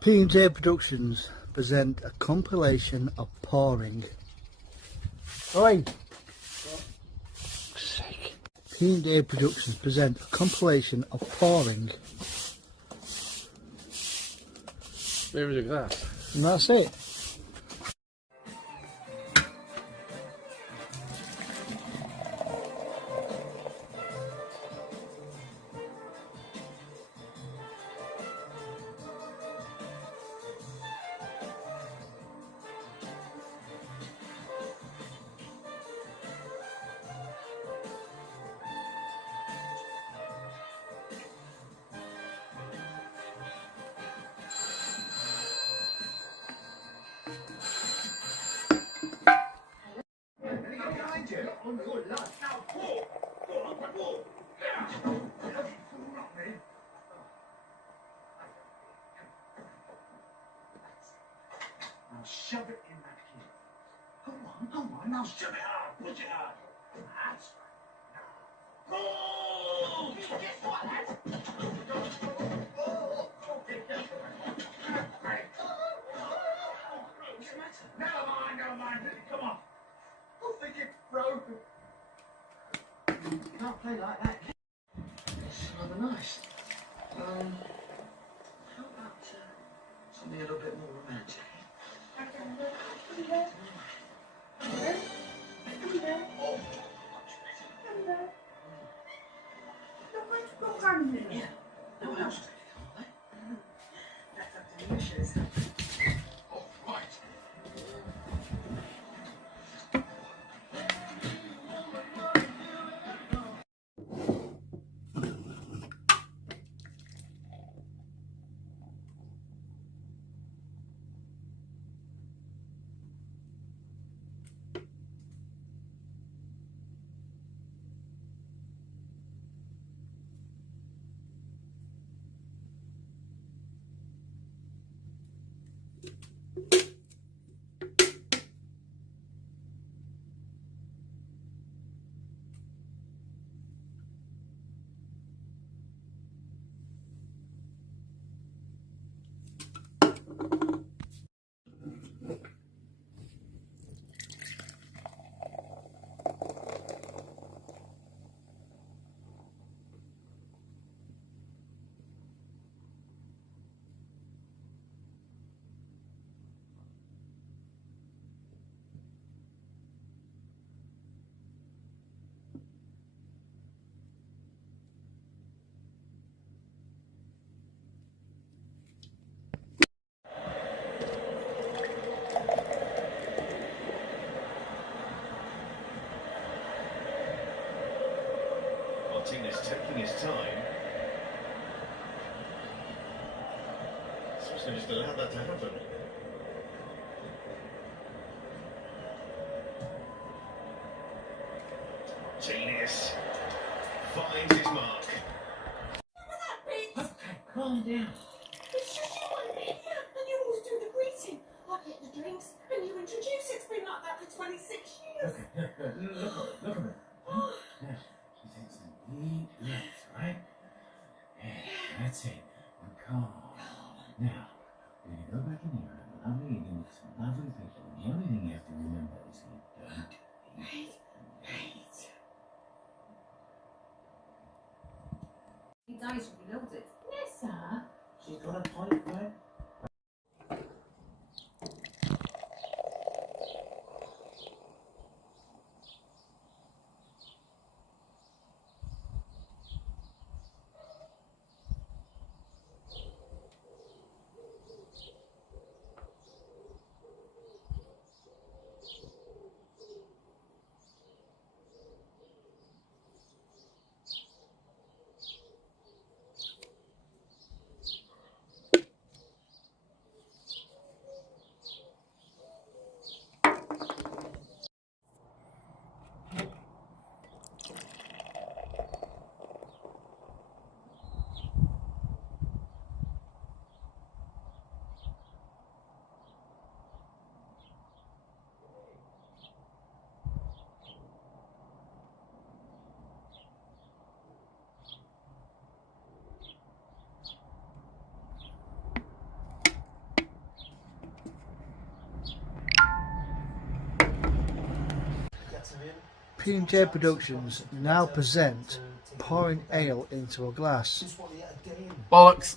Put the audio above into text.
P&J Productions present a compilation of pouring. Oi! Fuck's sake. P&J Productions present a compilation of pouring. Maybe look at that. And that's it. Now shove it in that key. Go on, now shove it up, push it up. That's right. Now. Go! Guess what, lads? Never mind. Come on. I think it's broken. You can't play like that. It's rather nice. How about something a little bit more romantic? Yeah, no one else is going to That's up to you, Shiz. Oh, right. Martinez taking his time. So he's going to just allow that to happen. Martinez finds his mark. Okay, calm down. It's just you and me, and you always do the greeting. I get the drinks, and you introduce. It's been like that for 26 years. Look at me. Now, she takes some deep breaths, right? Yeah, that's it. And calm. Now, we're going to go back in here and have a lovely evening with some lovely people. And the only thing you have to remember is you don't eat. Right. He dies when he loves it. Yes, sir. She's got a point, right? P&J Productions now present pouring ale into a glass. Bollocks.